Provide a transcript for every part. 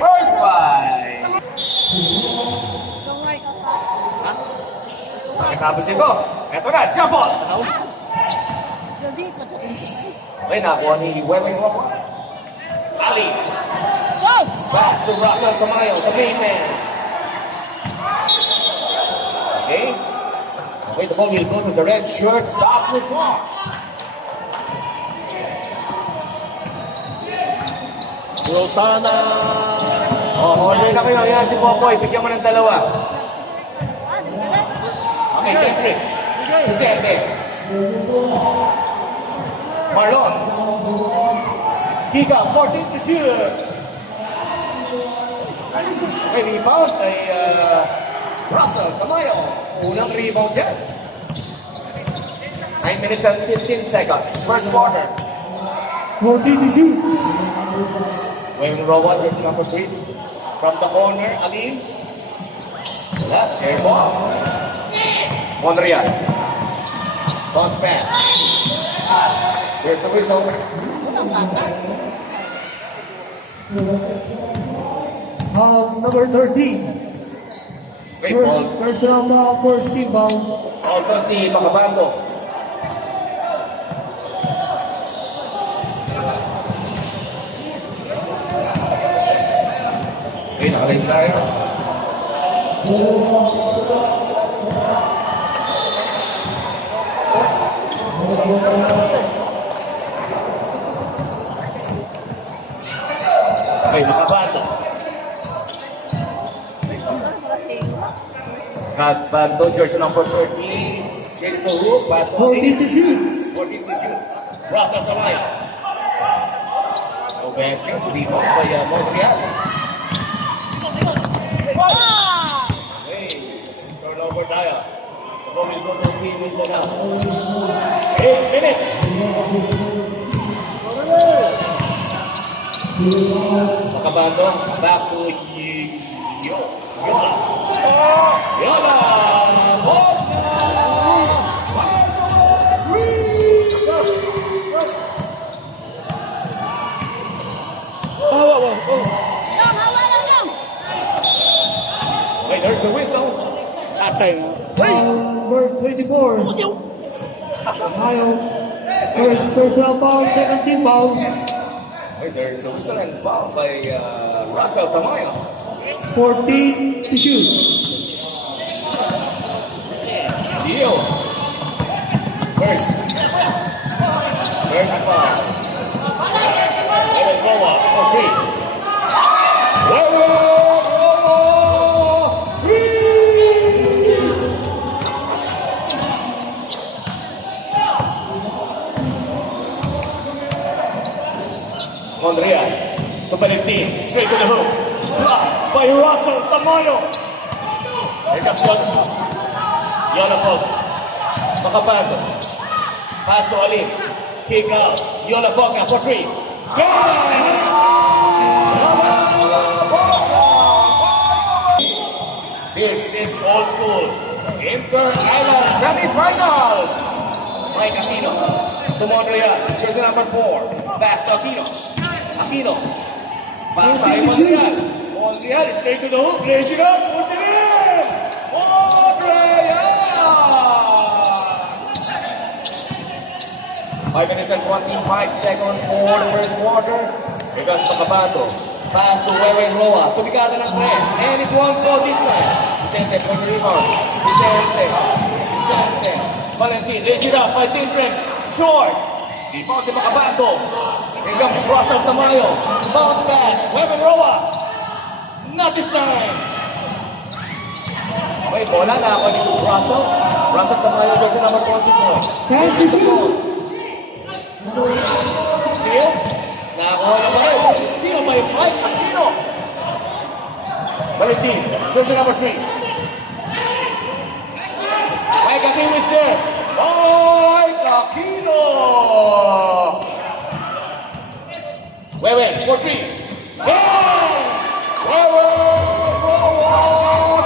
First fight. Tapos nito, eto na, jump ball. Okay, nakuha ni Webber Roca. Ali. Pass to Russell Tamayo, the main man. Okay. Okay, the ball will go to the red shirt, South Luzon. Rosana. Order na kayo. Yan si Popoy. Bigyan mo ng dalawa. Okay, Matrix. Vicente. Marlon. Kika, 14 to shoot. May rebound ay Russell Tamayo. Unang rebound dyan. 9 minutes and 15 seconds. First quarter. 14 to shoot. Wayne Rowan, jersey number 3. From the corner, Alim. Left, air ball. Monreal. Bounce pass. Here's the whistle. Number 13. Wait, ball. First round ball, first team ball. Ball to si Macabango. Okay, nakaling tayo. Okay, Macabango. Macabango, jersey number 13. Silver hook, pass to 14 to shoot. 14 to shoot. Russell Tamayo. No basket, rebound by Monreal. Hey, turnover tayo. The ball will go to Team Mindanao. 8 minutes. Macabango, back to Yola. Yola! Bogna! Wait, there's a whistle. Number 24. Tamayo. First round ball, second team ball. Wait, there's a whistle and foul by Russell Tamayo. 14 to shoot. Steal. First foul. Let it go up for 3. Monreal to Valentin, straight to the hook. Blocked by Russell Tamayo. Here comes Yola Bog. Macabango. Pass to Alim. Kick out. Yola Bogna for 3. This is old school. Inter-Island semi-finals. Mike Aquino to Monreal. Jersey number 4. Pass to Aquino. Aquino. Pass to Monreal. Monreal is straight to the hook. Raise it up. Put it in. Monreal. 5 minutes and 25 seconds for the first quarter. Here comes Macabango. Pass to Webber Roa. Tumikada ng 3. And it won't go this time. Vicente for the rebound. Vicente. Valentin. Raise it up. 5 interest. Short. Rebound to Macabango. Here comes Russell Tamayo. Bounce pass. Webber Roa. Not this time. Okay, bola na ako ni Russell. Russell Tamayo, jersey number 44. 10 to shoot. Steal. Nakakuha na pa rin. Steal by Mike Aquino. Valentin, jersey number 3. Mike Aquino is there. Mike Aquino. Weber, for 3. Hey! Weber, for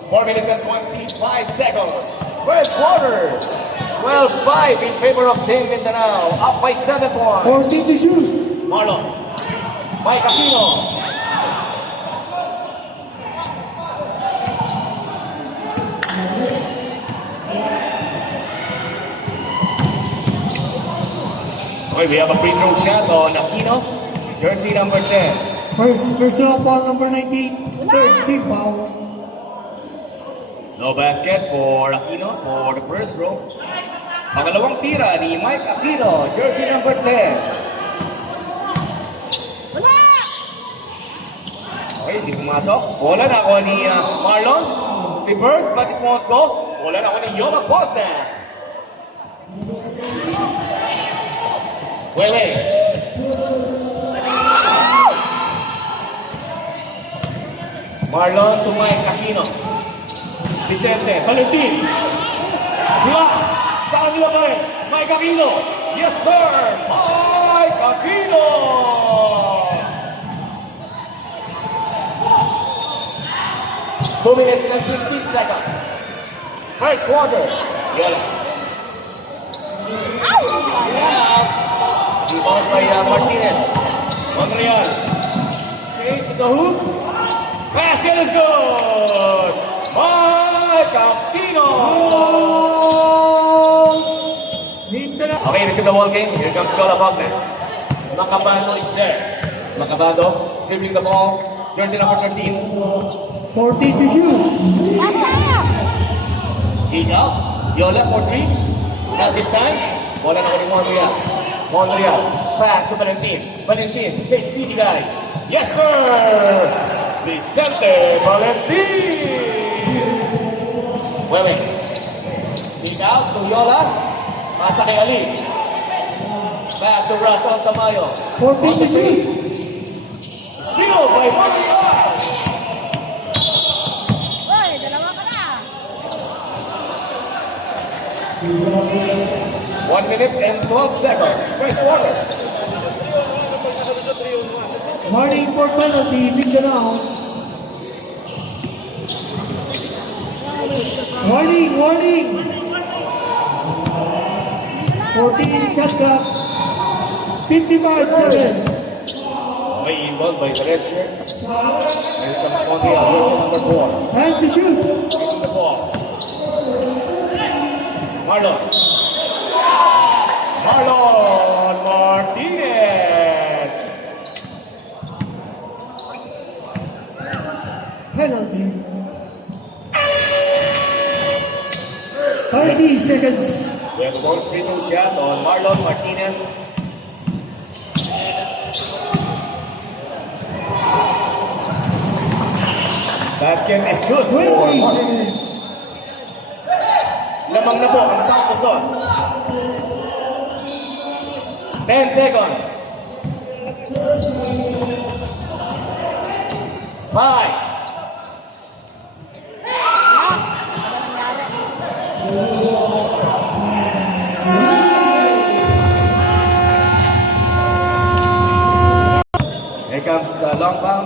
3. 4 minutes and 25 seconds. First quarter. 12-5 in favor of Team Mindanao. Up by 7 points. 14 to shoot. Marlon. Mike Aquino. Okay, we have a free throw shot on Aquino. Jersey number 10. First personal foul number 19. Third team foul. No basket for Aquino for the first row. Pangalawang tira ni Mike Aquino, jersey number 10. Okay, hindi pumatok. Bola na ako ni Marlon. Reverse, bakit mo ko? Bola na ako ni Yoma Bogdan. Wele. Marlon to Mike Aquino. Vicente, Valentin. Block. Sa kanila ba rin? Mike Aquino. Yes, sir. Mike Aquino. Two minutes and 15 seconds. First quarter. Yola. Rebound by Martinez. Montreal. Straight to the hoop. Basket is good. Mike Aquino. Okay, receive the ball game. Here comes Chola Bogdan. Macabando is there. Macabando dribbling the ball. Jersey number 13. 14 to shoot. Kick out. Yola for 3. Not this time. Bola na ko ni Montreal. Montreal. Pass to Valentin. Valentin. The speedy guy. Yes, sir. Vicente Valentin. Wait. Kick out to Yola. Pasa kay Ali. Back to Russell Tamayo. 14 to shoot. Steal by Montreal. Hoy, dalawa ka na. 1 minute and 12 seconds. First quarter. Warning for penalty. Mindanao. Warning. 14 shot clock. 55 seconds. Okay, inbound by the red shirts. Here comes Montreal, jersey number 4. Time to shoot. Taking the ball. Marlon Martinez. Penalty. 30 seconds. We have a goal free throw shot on Marlon Martinez. Basket is good. 20 for Marlon. seconds. Lamang na po ang South Luzon. 10 seconds. 5. Here comes the long bomb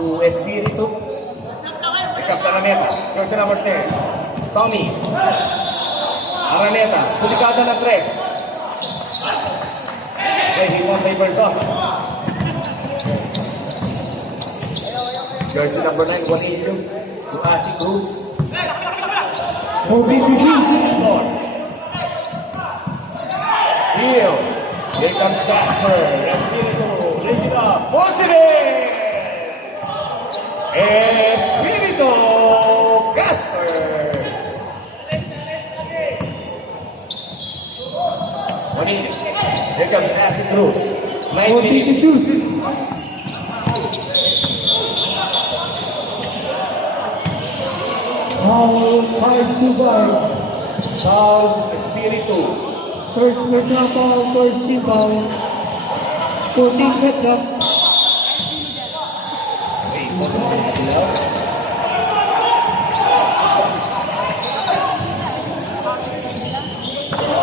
to Espiritu. Here comes Araneta. Jersey number 10. Tommy. Araneta. Pulikada ng 3. Okay, he won by Versosa. Jersey number 9, Juanillo. To Asi Cruz. 40 to shoot. Score. Steal. Here comes Casper. Espiritu. Lays it up. Positive. Espiritu. Casper. Juanillo. Here comes Asi Cruz. 9 40 to minutes. shoot. Foul 5 to 5. Foul. Espiritu. First personal foul, first team foul. 14 shot clock.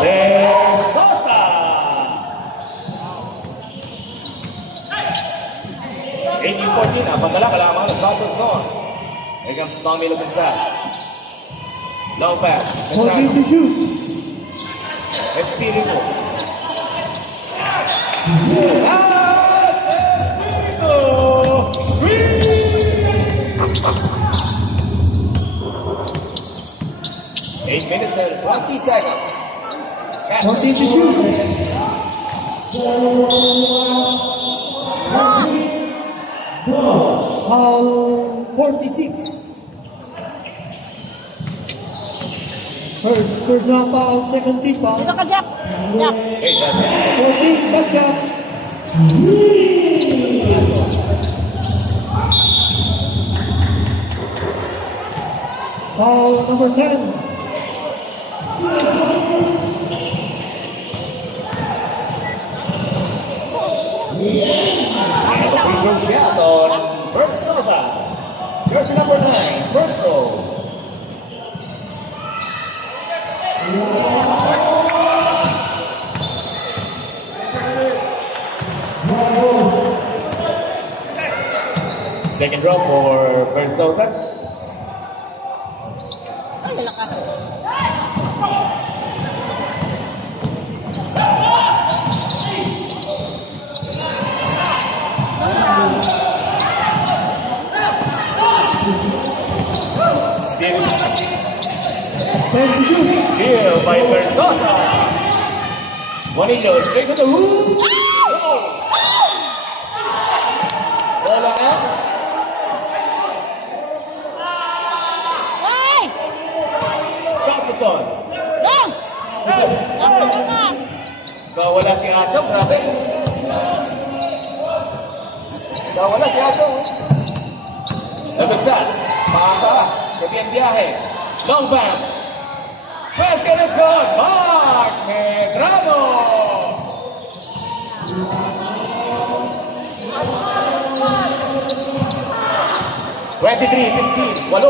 Versosa. 18-14, napagala ka lamang ng South Luzon. Here comes Tommy Lupinsa. Long pass. 14 to shoot. Espiritu. Ah! minutes and 20 seconds. Castro. 14 to shoot. Foul 46. First personal foul, second team foul. Dito ka, Jack. Jack. Hey, that is 14, shot clock. Foul number 10. And a free throw shot on Versosa. Jersey number 9, first row. Second drop for Versosa. Ay, lakas. Steal. 10 to shoot. Steal by Versosa. Juanillo straight to the hoop. Bola na. Ay! Sanderson. Dong! Dong! Kawala si Asyong, grabe. Kawala si Asyong. Nabagsan. Paasa. Gabi ang biyahe. Long bang. Basket is good. Mark Medrano. (23-15) 8.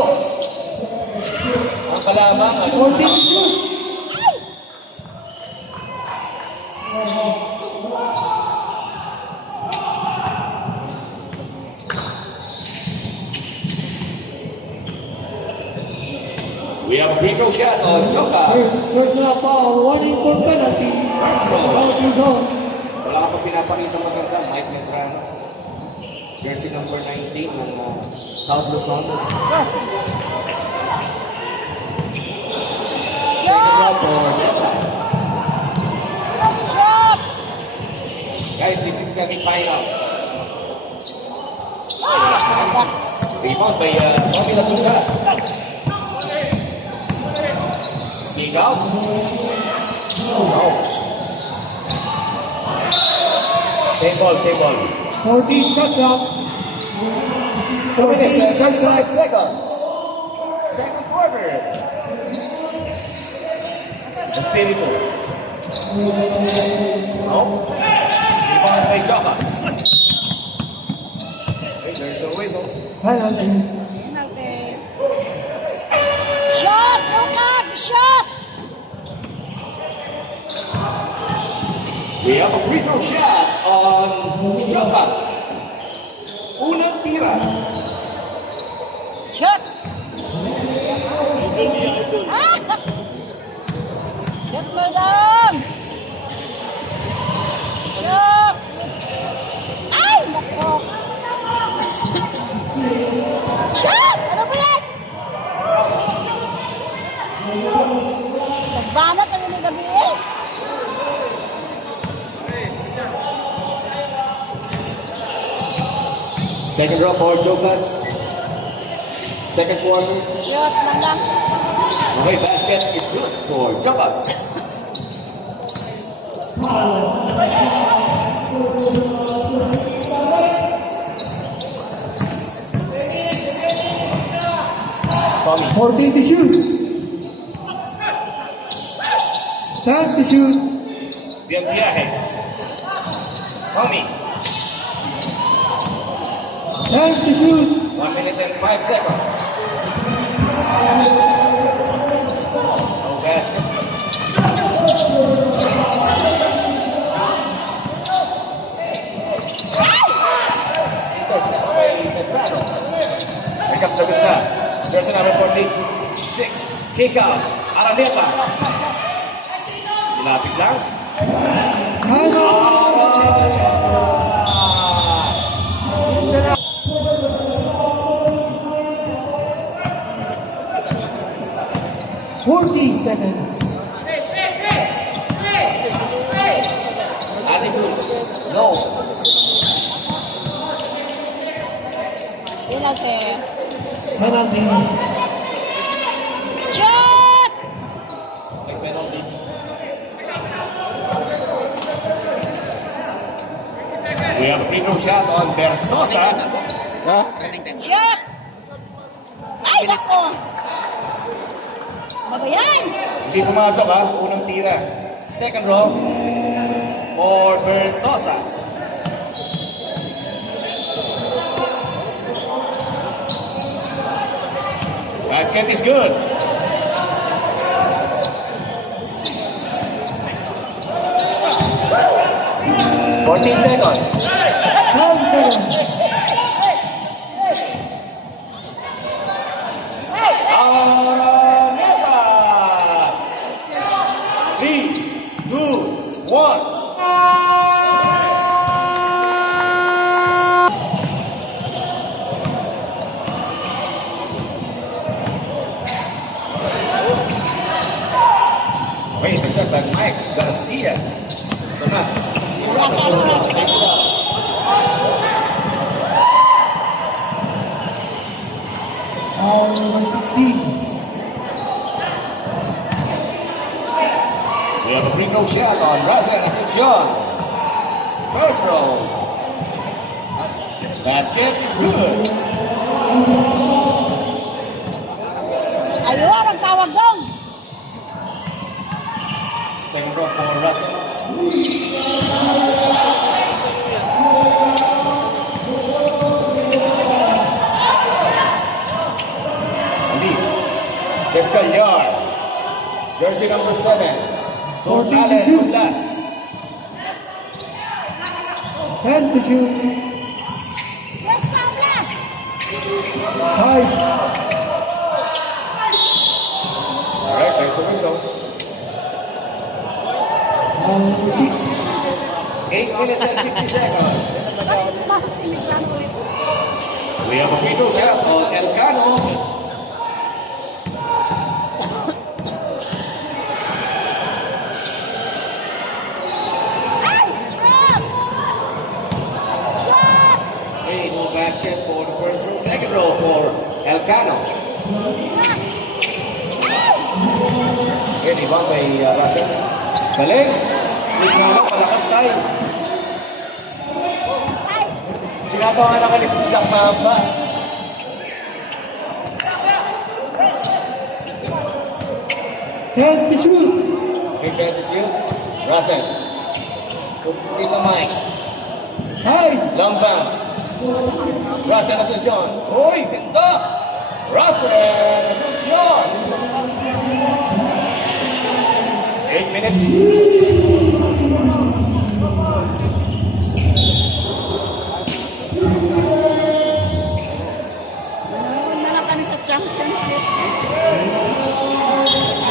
Ang kalamangan. 14 to shoot. We have a free throw shot on Joka. First personal foul, warning for penalty. First row. Foul to zone. Wala ka pa pinapakita maganda, Mike Medrano. Jersey number 19 ng South Luzon. Second round for Joka. Shot! Guys, this is semi-finals. Rebound by Tommy Latunza. Kick out. No. Same ball, same ball. 14 shot clock. 2 minutes 14 and shot 35 clock. seconds. Second quarter. Espiritu. No. Rebound by Joka. Okay, there's a whistle. Penalty. Penalty. Shot! Lukat! Shot! We have a free throw shot on Joka. Unang tira. Shot! Ah! Shot mo lang! Shot! Ay! Nako! Shot! Ano ba yan? Nagbanat na yung gabi eh. Second drop for Joka. Second quarter. Shot man lang. Okay, basket is good for Joka. Tommy. 14 to shoot. 10 to shoot. Biang biyahe. Tommy. 10 to shoot. 1 minute and 5 seconds. No basket. Intercept by Medrano. Here comes the Bitsa. Jersey number 46. Kick out. Araneta. Lapit lang. Time out. 40 seconds. Russell. Penalty. Shot! May penalty. We have a free throw shot on Versosa. Shot! Ay, nako! Ano ba yan? Hindi pumasok ha, unang tira. Second row for Versosa. Basket is good. Fourteen seconds. 12 seconds. Araneta. 3, 2, 1. Wait, isa by Mike Garcia. Ito na. Si Russell. Foul number 16. We have a free throw shot on Russell Asuncion. First row. Basket is good. Ayun, ang tawag doon. Second row for Russell. Ali. Descallar. Jersey number 7. 14 Allen to shoot. Douglas. 10 to shoot. Let's go, blast! 5. Alright, there's the whistle. Foul number 6. 8 minutes and 50 seconds. Bakit siniglan ko ito? We have a free throw shot on Elcano. Ay! Shot! Shot! Hey, no basket for the first row. Second row for Elcano. Okay, di ba kay Russell? Balik! Tignan mo, malakas tayo. Ay! Ginagawa nga naman ito ng mamba. Ten to shoot. Big fan to shoot. Russell. Dito Mike. 5. Long bound. Russell Asuncion. Uy, ganda! Russell Asuncion. 8 minutes. Noon na lang kami sa championship.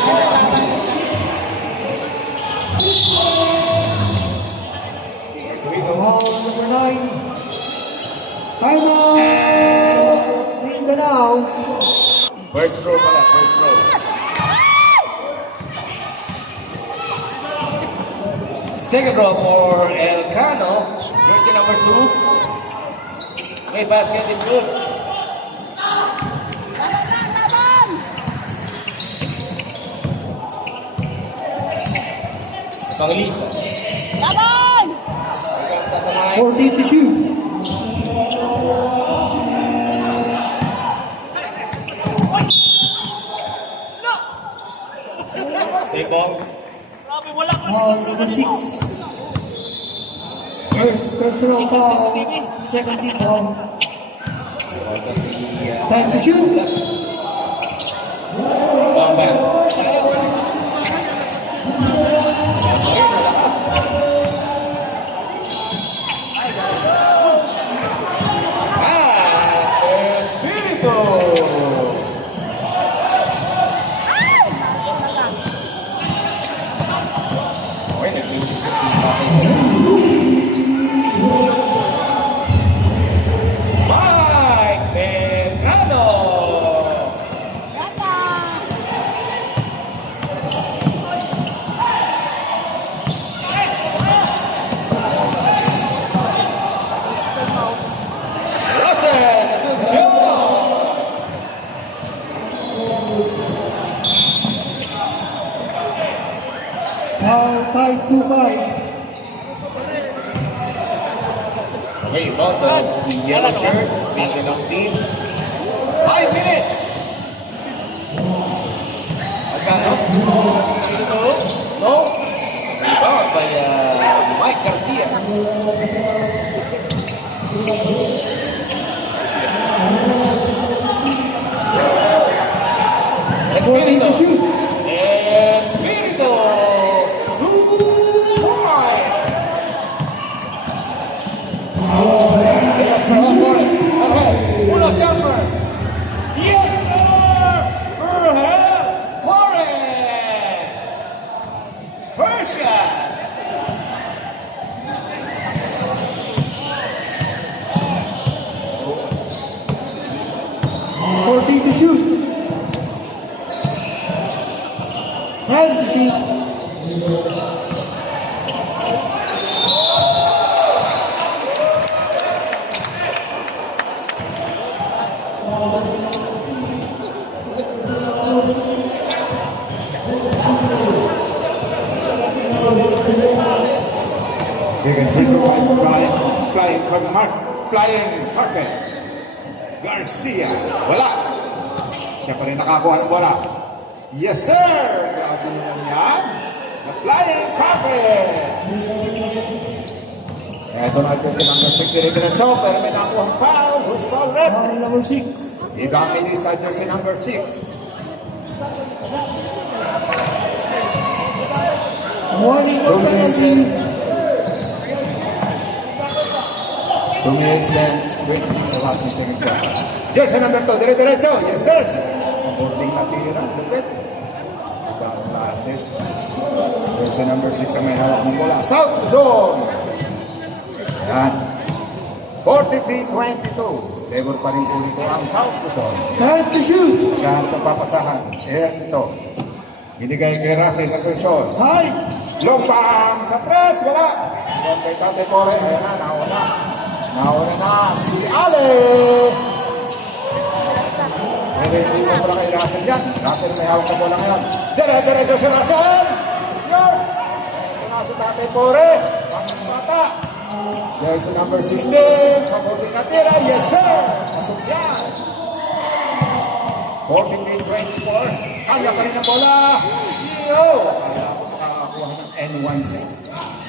Nalalaman ko kami. Foul number 9. Timeout. Mindanao. First row pala, first row. Second row for Elcano. Jersey number 2. Okay, basket is good. Laban! Pangilista. Laban! Here comes Tata Mike. 14 to shoot. Save ball. Foul number 6. First personal foul. Second team foul. Time to shoot. Bang. Espíritu. Oy, nag-finish na Mike Medrano. Yata! Russell Asuncion. 4-5. Okay, about the yellow shirts, speaking of team. 5 minutes! Magkano? Sino to? No? Rebound by Mike Garcia. Forty to shoot. Espirito! 2 points! Yes, pull-up jumper. Yes, sir! Perhel Morin! Persia! Forty to shoot. 10 to shoot. Second free throw flying carpet. Garcia, wala. Siya pa rin nakakuha ng bola. Yes, sir! Grabe naman yan. The flying carpet. Eto na ito si number 6, dire-diretso, pero may nakuha ang foul. Who's foul rep? Foul number 6. Ibang inisa jersey number 6. Warning for penalty. 2 minutes and 26 left in second quarter. Jersey number 2, dire-diretso. Yes, sir. Boarding na tira. Lupit. Ibang klase. Jersey number 6 ang may hawak ng bola. South zone. Yan. 43-22. Labor pa rin po dito ang South zone. 10 to shoot. Kaya ito papasahan. Here's ito. Binigay kay Russell na solusyon. High. Long pang sa tres, wala. Yan kay Tate Pore. Ayan na, nauna. Nauna na si Ale. Pero hindi mo pala kay Russell yan. Russell may hawak na bola ngayon. Dire-diretso si Russell. Sure. Ito na si Tate Pore. Pangit mata. There's the number 16. Mabuting natira. Yes, sir. Pasok yan. 43-24. Kanya pa rin ang bola. Iyo. Kaya ako makakakuha ng N1C.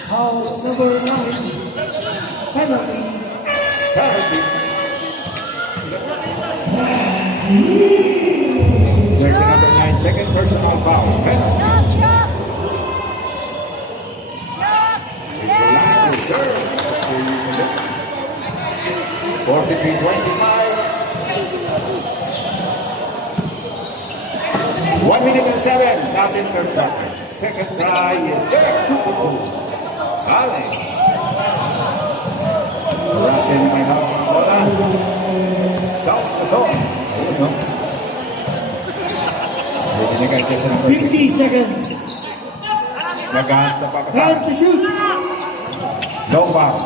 Foul number 9. Penalty. There's a number 9, second personal foul. Penalty. Line reserve. 43-25. 1 minute and 7 sa ating third quarter. Second try, yes sir. Ale. Russell may hawak ng bola. South zone. Ayun, no? Binigay siya sa number 6. 50 seconds. Nagahant na 10 papasahan. to shoot. Long back.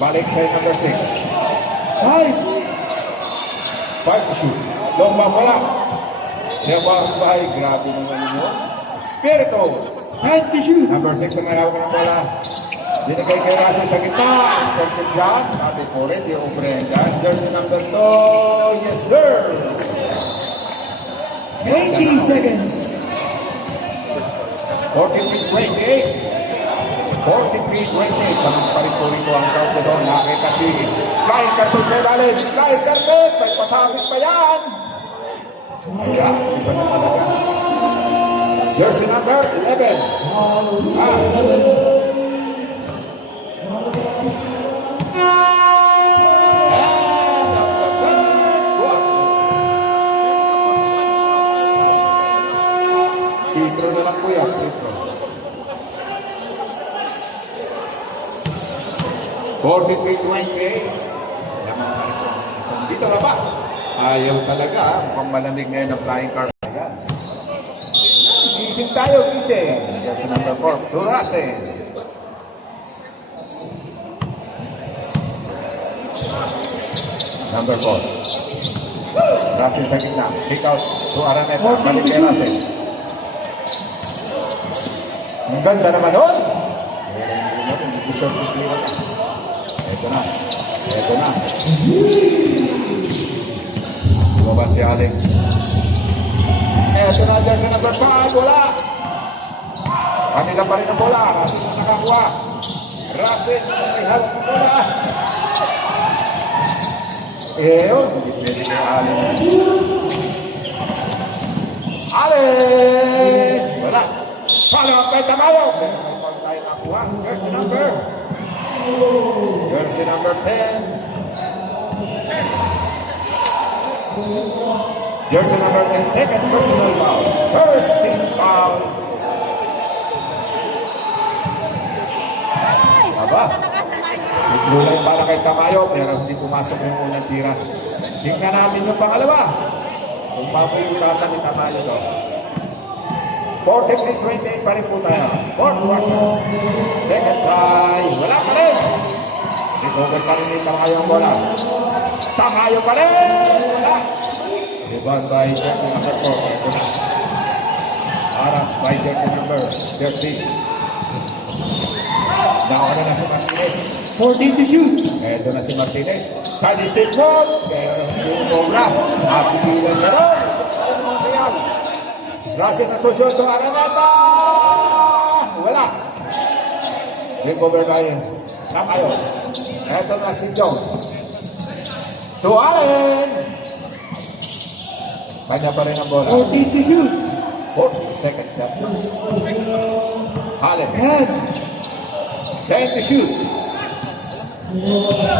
Balik sa number 6. 5. 5 to shoot. Long back wala. Never by. Grabe naman yun. Espirito. 10 to shoot. Number 6 ang may hawak ng bola. Binigay kay Russell sa gitna. Jersey Brown. Natin po rin. Di Obrendan. Jersey number 2. Yes, sir. 20 seconds. 43-28. 43-28. Tamang pa rin po rito ang South Luzon. Nakita si Flying Carpet sa ilalim. Flying Carpet. May pasabit pa yan. Kaya, iba na talaga. Jersey number 11. Foul number 7. Petro na lang po yan. Petro. 43-28. Dito na ba? Ayaw talaga. Mukhang malamig ngayon ang flying car. Ayan. Gising tayo, gising. Jersey number 4. Durasen. Number 4. Russell sa gitna. Pick out to Araneta. Balik kay Russell. Ang ganda naman nun. Asunsyon yung tira niya. Ito na. Ito na. Lumabas si Alec. Ito na, jersey number 5. Wala. Kanila pa rin ang bola. Rasin na nakakuha. Rasin, may hawak ng bola. Yun, hindi pwede kay Alec. Alec! Wala. Follow up kay Tamayo. Pero may ball tayo nakuha. Jersey number 10. Jersey number 10, second personal foul. First team foul. Aba, may blue line para kay Tamayo pero hindi pumasok yung unang tira. Tingnan natin yung pangalawa. Kung mapuputasan ni Tamayo to. 43-28 pa rin po tayo. Fourth quarter. Second try. Wala pa rin. Recover pa rin ni Tamayo ang bola. Tamayo pa rin. Wala. Rebound by jersey number 4. Ito na. Aras by jersey number 13. Nauna na si Martinez. 14 to shoot. Ito na si Martinez. Side step road. Pero yung cobra. Napigilan siya doon. Montreal. Rasin na susyon to Araneta. Wala. Recover by Tamayo. Ito na si John. To Allen. Kanya pa rin ang bola. 14 to shoot. 40 seconds shot. Allen. Head. 10 to shoot. 5.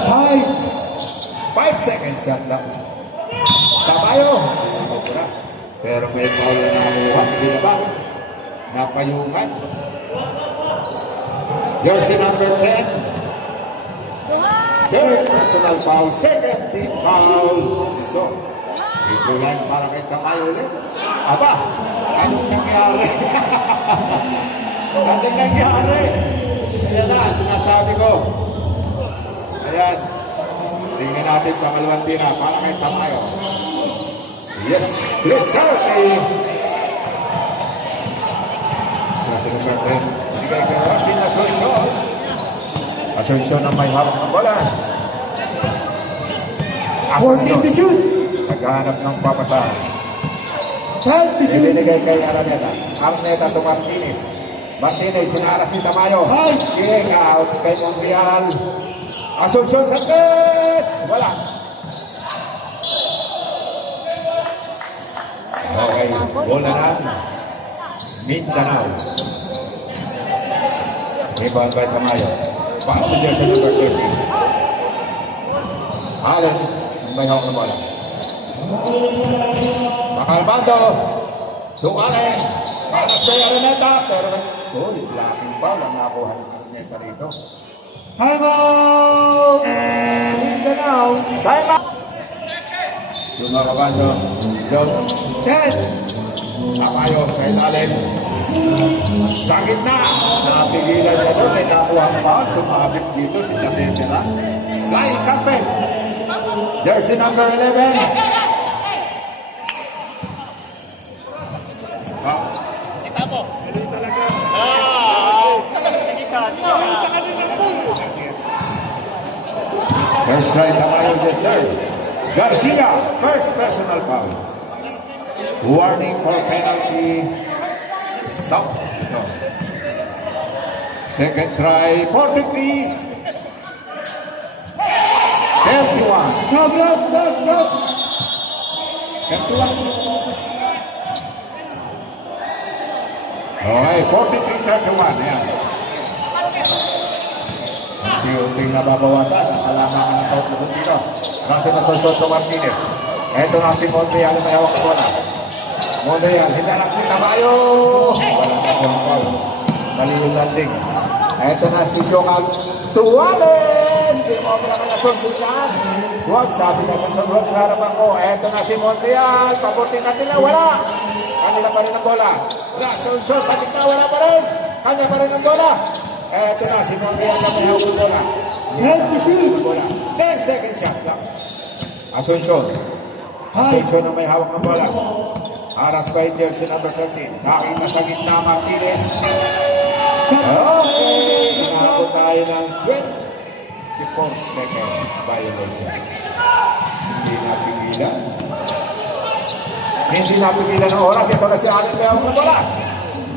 5 seconds shot lang. Tamayo. Pero may foul na nakakuha. Hindi na ba? Napayungan. Jersey number 10. Third personal foul. Second team foul. So, ito lang para kay Tamayo ulit. Aba, anong nangyari? Anong nangyari? Ayan na, sinasabi ko. Ayan. Tingnan natin pangalawang tira para kay Tamayo. Yes, let's start Kasi number 10. Hindi kay Rasin Asunsyon. Asunsyon ang may hawak ng bola. 14 to shoot. Naghahanap ng papasahan. 12 to shoot. Ibinigay kay Araneta. Araneta to Martinez. Martinez, sinarak si Tamayo. Kick out kay Montreal. Asunsyon sa tres. Wala. Okay, bola na. Mindanao. Rebound by Tamayo. Passenger sa number 13. Allen, may hawak na bola. Makalbando. Allen. Paras kay Araneta. Pero blocking ball ang nakuha ng Araneta rito. Time out. Mindanao. Time out. Yung mga kabando. Yung 10. Tamayo sa ilalim. Sa gitna. Napigilan siya doon. May nakuha ang foul. Sumabit dito si David Perans. Lai Carpet. Jersey number 11. First try, Tamayo, yes sir. Garcia, first personal foul. Warning for penalty. South. So, second try, 43. 31. Stop. 31. Okay, 43-31. Ayan. Unti-unting nababawasan. Nakalaman ka na sa upusun dito. Rasin na Soto Martinez. Ito na si Montreal. May hawak ko na. Montreal. Hindarap ni Tamayo. Wala na po ang foul. Maliw landing. Ito na si Jokal. Tuwalin! Di mo na Asunsyon yan. Huwag, sabi na Asunsyon. Huwag sa harapan ko. Ito na si Montreal. Papuntin natin na. Wala. Kanila pa rin ang bola. Asunsyon sa gitna. Wala pa rin. Kanya pa rin ang bola. Eto na, si Montreal na may hawak ng bola. Head to shoot. Bola. 10 seconds shot lang. Asunsyon. Asunsyon na may hawak ng bola. Aras by jersey number 13. Nakita sa gitna, Martinez. Okay. Nakakot na tayo ng 24 seconds violation. Hindi napigilan. Hindi napigilan ng oras. Ito na si Allen Leong na bola.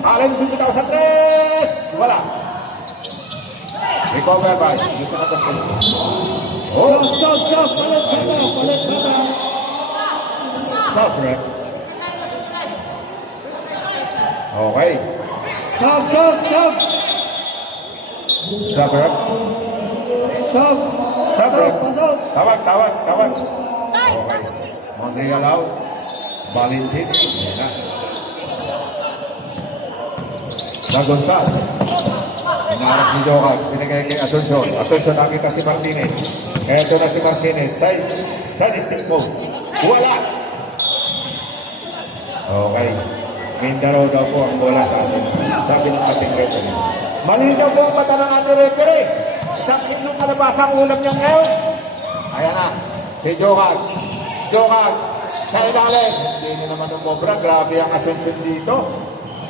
Allen bumitaw sa 3. Wala. Recover by. Hindi siya nakapagpil. Oh, Stop, palit baba. sub-rep. Okay. Stop. Sub-rep. Sub-rep. Pasok. Tawag. Okay. Montreal out. Valentin. Ayan na. Nagonzal. Inaarap si Jokac. Pinagay kay Asuncion. Asuncion nakita si Martinez. Eto na si Martinez. Side stick mode. Wala. Okay. Mindanao daw po ang bola sa atin. Sabi ng ating referee. Malinaw po ang mata ng ating referee. Isang kilong kalabasa ang ulam niya ngayon. Ayan na. Si Jokac. Sa ilalim. Hindi naman umobra. Grabe ang Asuncion dito.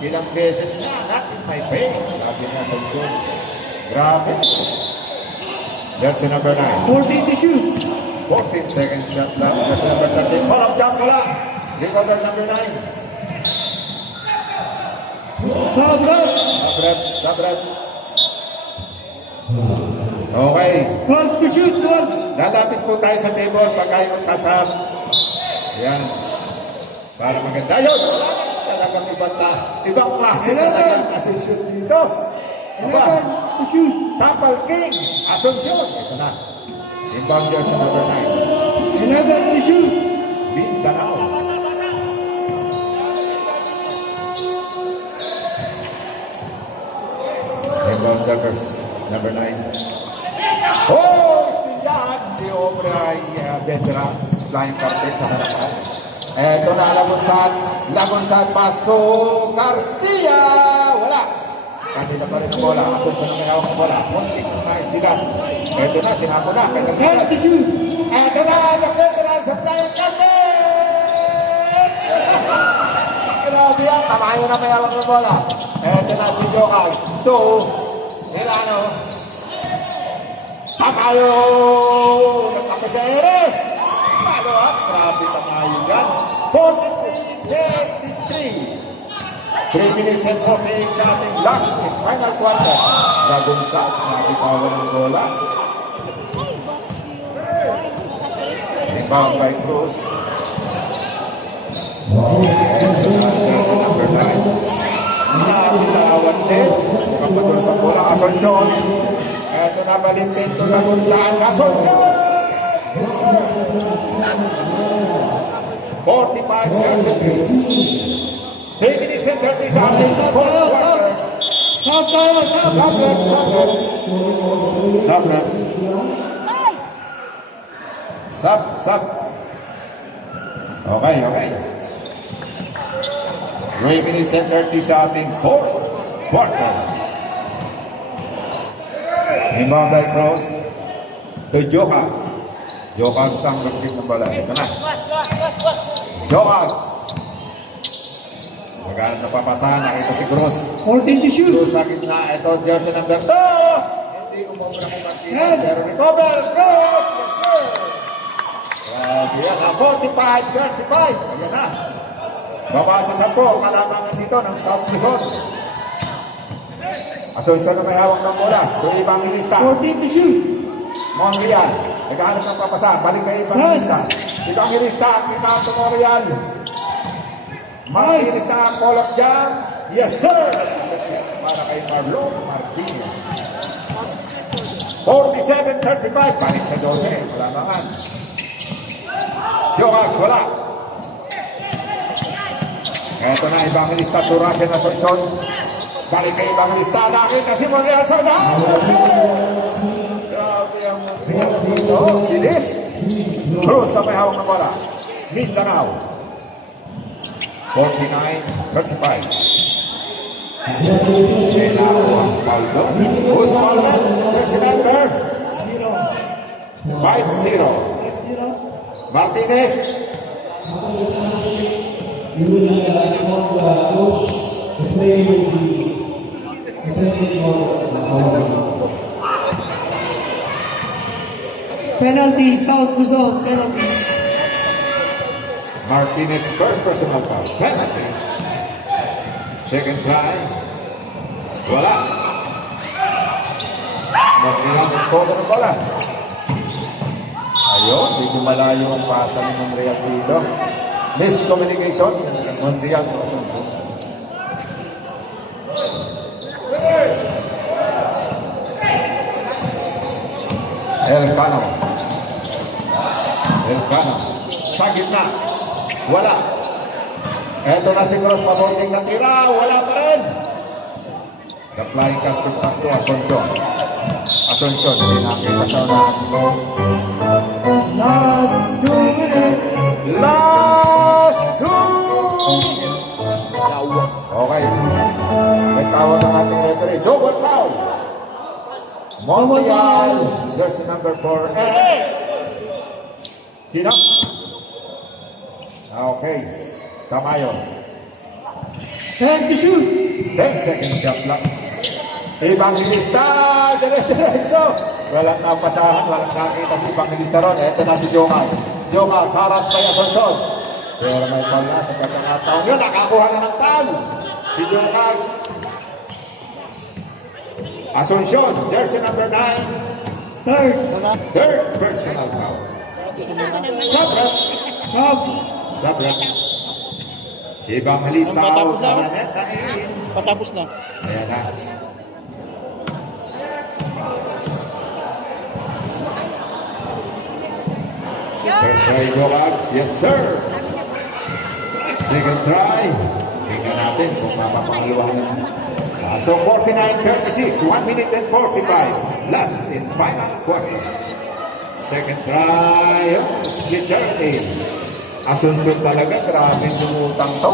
Ilang beses na. Not in my face. Sabi ng Asuncion. Grabe. Jersey number 9. 14 to shoot. 14 second shot lang. Jersey number 13. Fall of jump wala. Recover number 9. Sabrep. Okay. 12 to shoot. 12. Lalapit po tayo sa table pag kayo magsasab. Yan. Para maganda. Yun. Wala na. Talagang ibang klase talaga ang Asuncion dito. 11 to shoot. Tapal King. Asuncion. Ito na. Inbound jersey number 9. 11 to shoot. Mindanao. Inbound jersey number 9. Oh! Istinyan! Di obra ay veteran. Flying carpet sa harapan. Eto na Lagunsat. Paso Garcia! Wala! Kanina pa rin ang bola. Asuncion na may hawak ng bola. Muntik na istigan. Eto na, tinapo na. 10 to shoot. Eto na, the veteran sa flying carpet! Grabe yan. Tamayo na may hawak ng bola. Eto na si Jokac. 2. Milano. Tamayo! Nagkapasere! Follow up. Grabe Tamayo yan. 43-33. 3 minutes and 48 sa ating last and final quarter. Nagunsat. Nabitawan ng bola. Rebound by Cruz. Jersey number 9. Nabitawan din. Kapadol sa bola. Asuncion. Ito na Valentin. Ito na Gonzal. Asuncion! 45-33. 3 minutes and 30 sa ating fourth quarter. Sub. Okay. 3 minutes and 30 sa ating fourth quarter. Inbound by Cross to Jokac. Jokac ang mag-ship ng bala. Ito na. Jokac. Maghanap na papasahan. Nakita si Cruz. 14 to shoot. Cruz sa gitna. Ito, jersey number 2. Hindi umobra kung Martinez. Pero recover. Cruz. Yes, sir. Grabe yan. 45-35. Ayan na. Babasa sa po. Kalamangan dito ng South Luzon. Asuncion na may hawak ng bola. Ito Evangelista. 14 to shoot. Montreal. Naghahanap ng papasa. Balik kay Evangelista. Evangelista. Kita ang Montreal. Martinez na ang call of jam. Yes, sir! Para kay Marlon Martinez. 47-35. Balik sa 12. Wala mangan. Jokac, wala. Eto na, Evangelista. Turasya na Asuncion. Balik kay Evangelista. Nakita si Montreal sa daan. Grabe ang Montreal dito. Bilis. Cruz sa may hawak ng bola. Mindanao. 49-35. Kailangan ang Paldo. Who's Paldo? President Bear. 5-0. Martinez. Penalty, South Luzon, penalty. Martinez first personal foul. Penalty. Second try. Wala. Montreal nag-cover ng bola. Ayun, hindi malayo ang pasa ni Montreal dito. Miscommunication. Montreal. Elcano. Sa gitna. Wala. Eto na si Cross, paborting na tira. Wala pa rin. The flying carpet pass to Asuncion. Hindi nakita sa unahan. Last 2 minutes. Last 2 minutes. Okay. May tawag ng ating referee. Double foul. Montreal. There's number 4. Sino? Okay. Tamayo. And to shoot. 10 seconds shot clock. Evangelista. Diretso. Walang napasahan. Walang nakita si Evangelista ron. Ito na si Jomal. Jomal. Saras pa yung Asuncion. Pero may foul na sa pagkakataon yun. Nakakuha na ng foul. Si Jomal. Asuncion. Jersey number 9. Third personal foul. Sabrat. Evangelista out. Araneta in. Patapos na. Ayan na. First try, Gogags. Yes, sir. Second try. Tingnan natin kung mapapangaluhan na. So, 49-36. 1 minute and 45. Last in final quarter. Second try. Oh, split charity. Asuncion talaga. Grabe lumutang to.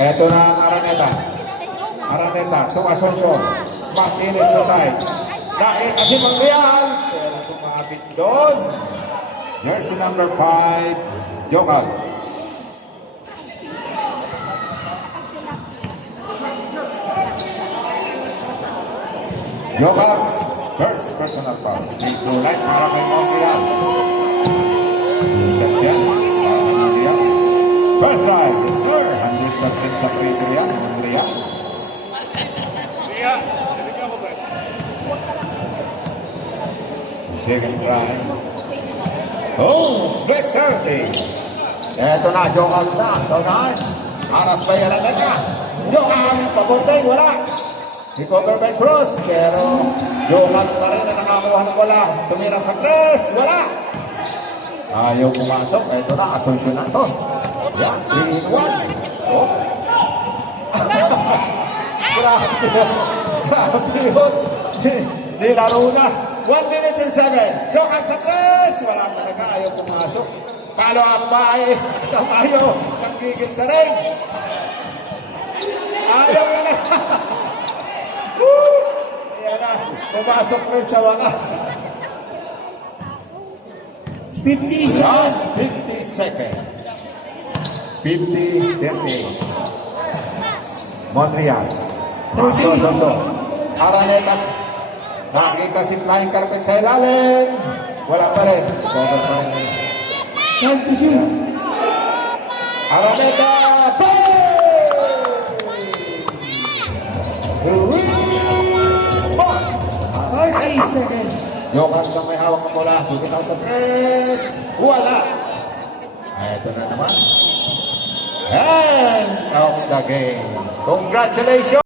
Eto na ang Araneta to Asuncion. Martinez sa side. Nakita si Montreal. Pero sumabit doon. Jersey number 5. Jogal. Jogal's first personal foul. Big blue light para kay Montreal. Set yan. Para kay Montreal. First try. Yes, sir. 100% sa free throw yan. Montreal. Second try. Oh, split charity. Eto na, Jogags na. Sa unahan. Aras ba yan na? Jogags, paborday, wala. I-cover by Cross, pero Jogags pa rin na nakakuha ng wala. Tumira sa press, wala. Ayaw pumasok. Eto na, Asuncion na ito. Yan, 3-1. Oh. Grabe yun. Nilaro na. 1 minute and 7. Jogags sa press. Wala talaga. Ayaw pumasok. Follow up pa eh. Tamayo. Nanggigil sa ring. Ayaw na na. Ayan na. Pumasok rin sa wakas. 50 Last 50 seconds. 50-38. Montreal. So. Araneta. Nakita si flying carpet sa ilalim. Wala pa rin. Cover pa rin. Time to shoot. Araneta. 48 seconds. Jogags ang may hawak ng bola. Bukitaw sa tres. Wala. Ito na naman. And out the game. Congratulations.